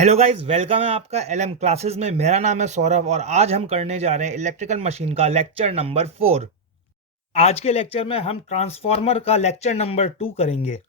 Hello guys, welcome है आपका LM classes में। मेरा नाम है सौरभ और आज हम करने जा रहे हैं इलेक्ट्रिकल मशीन का लेक्चर नंबर 4। आज के लेक्चर में हम ट्रांसफार्मर का लेक्चर नंबर 2 करेंगे।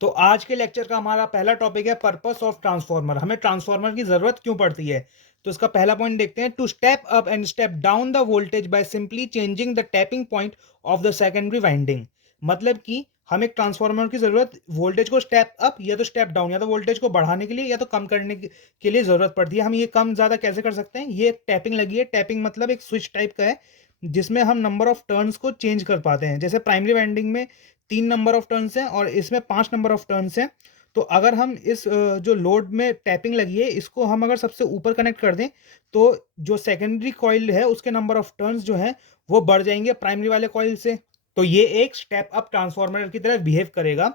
तो आज के लेक्चर का हमारा पहला टॉपिक है पर्पस ऑफ ट्रांसफार्मर। हमें ट्रांसफार्मर की जरूरत क्यों पड़ती है, तो इसका पहला पॉइंट देखते हैं। To step up and step down the voltage by simply changing the tapping point of the secondary winding. मतलब कि हमें एक ट्रांसफार्मर की जरूरत वोल्टेज को स्टेप अप या तो स्टेप डाउन, या तो वोल्टेज को बढ़ाने के लिए या तो कम करने के लिए जरूरत पड़ती है। हम ये कम ज्यादा कैसे कर सकते हैं? ये एक टैपिंग लगी है। टैपिंग मतलब एक स्विच टाइप का है जिसमें हम नंबर ऑफ टर्न्स को चेंज कर पाते हैं। जैसे प्राइमरी वाइंडिंग में 3 नंबर ऑफ टर्न्स हैं और इसमें 5 नंबर ऑफ टर्न्स हैं। तो अगर हम इस जो लोड में टैपिंग लगी है इसको हम अगर सबसे ऊपर कनेक्ट कर दें तो जो सेकेंडरी कॉइल है उसके नंबर ऑफ टर्न्स जो है वो बढ़ जाएंगे प्राइमरी वाले कॉइल से। तो ये एक स्टेप अप ट्रांसफार्मर की तरह बिहेव करेगा।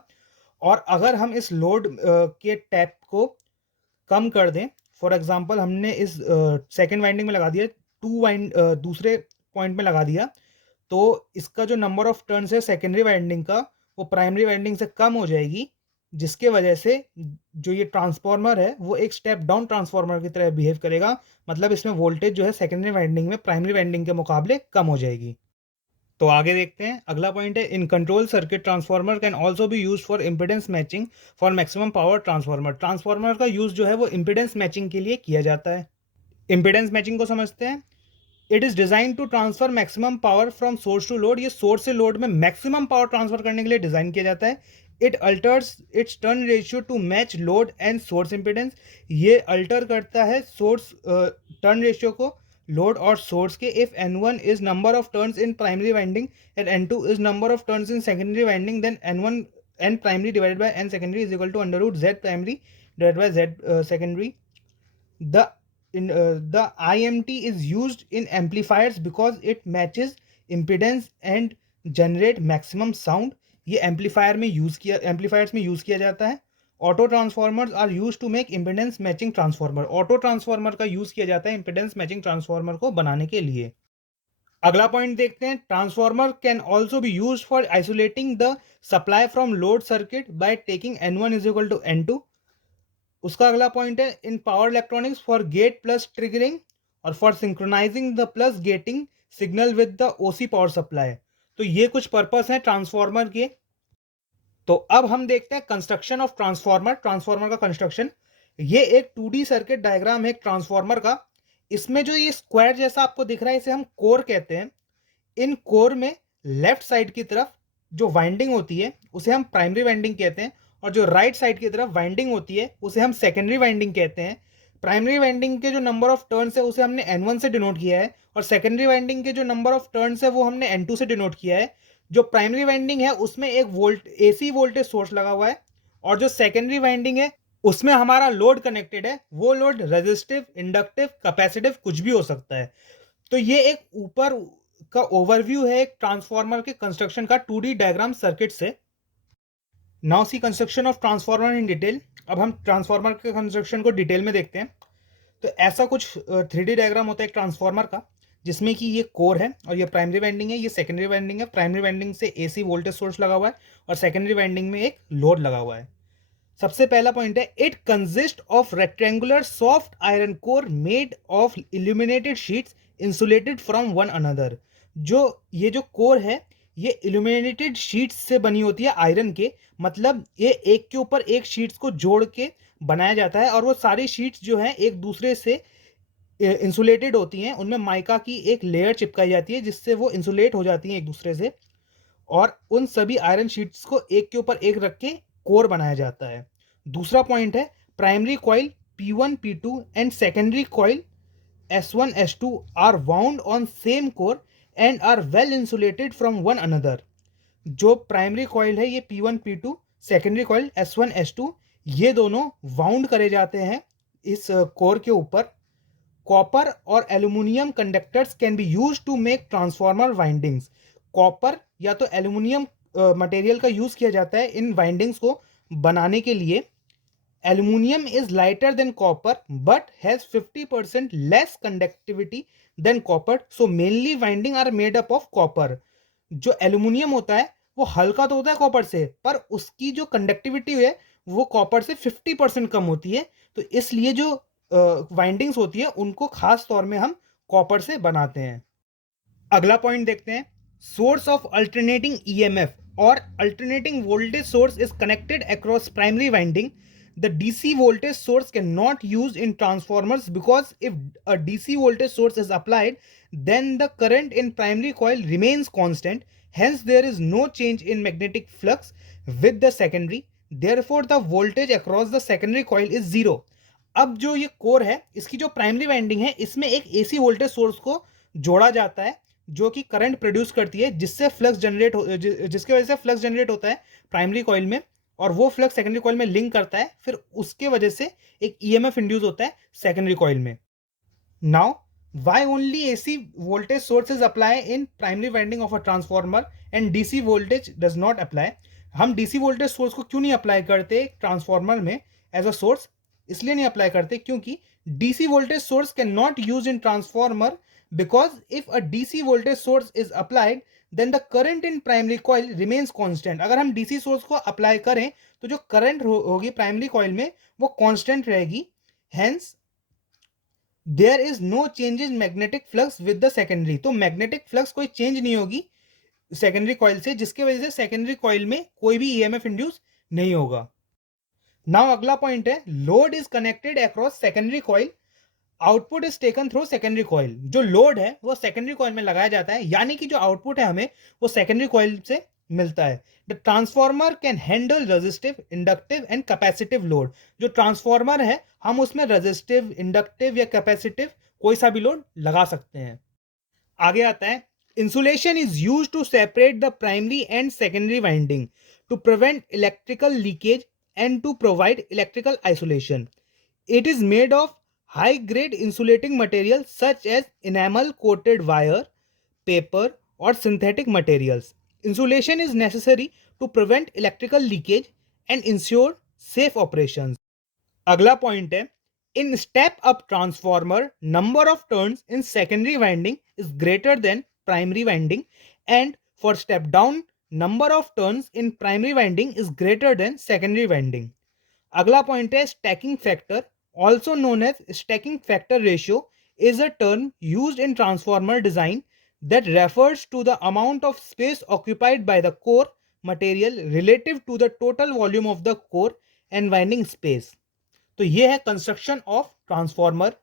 और अगर हम इस लोड के टैप को कम कर दें, फॉर एग्जांपल हमने इस सेकेंड वाइंडिंग में लगा दिया, दूसरे पॉइंट में लगा दिया, तो इसका जो नंबर ऑफ टर्न्स है सेकेंडरी वाइंडिंग का वो प्राइमरी वाइंडिंग से कम हो जाएगी, जिसके वजह से जो ये ट्रांसफार्मर है वो एक स्टेप डाउन ट्रांसफार्मर की तरह बिहेव करेगा। मतलब इसमें वोल्टेज जो है सेकेंडरी वाइंडिंग में प्राइमरी वाइंडिंग के मुकाबले कम हो जाएगी। तो आगे देखते हैं। अगला पॉइंट है in control circuit transformer can also be use for impedance matching for maximum power transformer. Transformer का यूज जो है वो इम्पिडेंस मैचिंग के लिए किया जाता है। इम्पिडेंस मैचिंग को समझते हैं। It is design to transfer maximum power from source to load. ये सोर्स से लोड में मैक्सिमम पावर ट्रांसफर करने के लिए डिजाइन किया जाता है। It alters its turn ratio to match load and source impedance. ये अल्टर करता है सोर्स टर्न रेशियो को लोड और सोर्स के। If N1 is number of turns in primary winding and N2 is number of turns in secondary winding, then N primary divided by N secondary is equal to under root Z primary divided by Z secondary. The IMT is used in amplifiers because it matches impedance and generate maximum sound. ये amplifiers में use किया जाता है। Auto transformers are use to make impedance matching transformer. Auto transformer का use किया जाता है impedance matching transformer को बनाने के लिए। अगला पॉइंट देखते हैं। Transformer can also be use for isolating the supply from load circuit by taking N1 is equal to N2। उसका अगला पॉइंट है in power electronics for gate plus triggering और for synchronizing the plus gating signal with the OC power supply. तो ये कुछ purpose हैं transformer के। तो अब हम देखते हैं कंस्ट्रक्शन ऑफ ट्रांसफार्मर। ट्रांसफार्मर का कंस्ट्रक्शन, ये एक 2D सर्किट डायग्राम है एक ट्रांसफार्मर का। इसमें जो ये स्क्वायर जैसा आपको दिख रहा है इसे हम कोर कहते हैं। इन कोर में लेफ्ट साइड की तरफ जो वाइंडिंग होती है उसे हम प्राइमरी वाइंडिंग कहते हैं, और जो राइट साइड की तरफ वाइंडिंग होती है उसे हम सेकेंडरी वाइंडिंग कहते हैं। प्राइमरी वाइंडिंग के जो नंबर ऑफ टर्न्स है उसे हमने N1 से डिनोट किया है, और सेकेंडरी वाइंडिंग के जो नंबर ऑफ टर्न्स है वो हमने N2 से डिनोट किया है। जो प्राइमरी वाइंडिंग है उसमें एक AC वोल्टेज सोर्स लगा हुआ है, और जो सेकेंडरी वाइंडिंग है उसमें हमारा लोड कनेक्टेड है। वो लोड रेजिस्टिव, इंडक्टिव, कैपेसिटिव कुछ भी हो सकता है। तो ये एक ऊपर का ओवरव्यू है एक ट्रांसफार्मर के कंस्ट्रक्शन का 2D डायग्राम सर्किट से। Now see construction of transformer in detail. अब हम ट्रांसफार्मर के कंस्ट्रक्शन को डिटेल में देखते हैं। तो ऐसा कुछ 3D डायग्राम होता है एक ट्रांसफार्मर का, जिसमें कि ये कोर है और ये प्राइमरी वाइंडिंग है, ये सेकेंडरी वाइंडिंग है। प्राइमरी वाइंडिंग से AC वोल्टेज सोर्स लगा हुआ है और सेकेंडरी वाइंडिंग में एक लोड लगा हुआ है। सबसे पहला पॉइंट है it consist of rectangular soft iron core made of illuminated sheets insulated from one another. जो ये जो कोर है ये इल्यूमिनेटेड शीट्स से बनी होती है आयरन के। मतलब ये एक के ऊपर एक शीट्स को जोड़ के बनाया जाता है, और वो सारी शीट्स जो हैं एक दूसरे से इंसुलेटेड होती हैं। उनमें माइका की एक लेयर चिपकाई जाती है जिससे वो इंसुलेट हो जाती हैं एक दूसरे से, और उन सभी आयरन शीट्स को एक के ऊपर एक रख के कोर बनाया जाता है। दूसरा पॉइंट है primary coil P1 P2 and secondary coil S1 S2 are wound on same core and are well insulated from one another. जो प्राइमरी कॉइल है ये P1 P2, secondary coil S1 S2, ये दोनों वाउंड करे जाते हैं इस कोर के ऊपर। कॉपर और aluminium conductors can be use to make transformer windings. Copper या तो एल्यूमिनियम मटेरियल का यूज किया जाता है इन वाइंडिंग्स को बनाने के लिए। Aluminium is lighter than copper but has 50% less conductivity than copper, so mainly winding are made up of copper. जो एल्यूमिनियम होता है वो हल्का तो होता है कॉपर से, पर उसकी जो कंडक्टिविटी है वो कॉपर से 50% कम होती है। तो इसलिए जो वाइंडिंग्स होती है उनको खास तौर में हम कॉपर से बनाते हैं। अगला पॉइंट देखते हैं, सोर्स ऑफ अल्टरनेटिंग ईएमएफ और alternating voltage source is connected across primary winding. The DC voltage source cannot use in transformers because if a DC voltage source is applied, then the current in primary coil remains constant. Hence, there is no change in magnetic flux with the secondary. Therefore, the voltage across the secondary coil is zero. अब जो ये core है, इसकी जो primary winding है, इसमें एक AC voltage source को जोड़ा जाता है जो कि करंट प्रोड्यूस करती है, जिससे फ्लक्स जनरेट जिसकी वजह से फ्लक्स जनरेट होता है प्राइमरी कॉइल में, और वो फ्लक्स सेकेंडरी कॉइल में लिंक करता है, फिर उसके वजह से एक ईएमएफ इंड्यूस होता है सेकेंडरी कॉइल में. Now why only AC voltage sources apply in primary winding of a transformer and DC voltage does not apply. हम DC वोल्टेज सोर्स को क्यों नहीं अप्लाई करते ट्रांसफार्मर में एज अ सोर्स? इसलिए नहीं अप्लाई करते क्योंकि DC voltage source can not use in transformer because if a DC voltage source is applied then the current in primary coil remains constant. अगर हम DC सोर्स को apply करें तो जो करंट होगी प्राइमरी कॉइल में वो कांस्टेंट रहेगी. Hence there is no change in magnetic flux with the secondary. तो मैग्नेटिक फ्लक्स कोई चेंज नहीं होगी सेकेंडरी कॉइल से, जिसके वजह से सेकेंडरी कॉइल में कोई भी ईएमएफ इंड्यूस नहीं होगा. नाउ अगला पॉइंट है, load is connected across secondary coil, output is taken through secondary coil. जो लोड है वो सेकेंडरी कॉइल में लगाया जाता है, यानी कि जो आउटपुट है हमें वो सेकेंडरी कॉइल से मिलता है. The transformer can handle resistive, inductive and capacitive load. जो ट्रांसफॉर्मर है हम उसमें रेजिस्टिव, इंडक्टिव या कैपेसिटिव कोई सा भी लोड लगा सकते हैं. आगे आता है, insulation is use to separate the primary and secondary winding to prevent electrical leakage and to provide electrical isolation. It is made of high grade insulating material such as enamel coated wire, paper or synthetic materials. Insulation is necessary to prevent electrical leakage and ensure safe operations. अगला point है, in step up transformer number of turns in secondary winding is greater than primary winding, and for step down number of turns in primary winding is greater than secondary winding. अगला point है, stacking factor also known as stacking factor ratio is a term used in transformer design that refers to the amount of space occupied by the core material relative to the total volume of the core and winding space. तो ये है construction of transformer.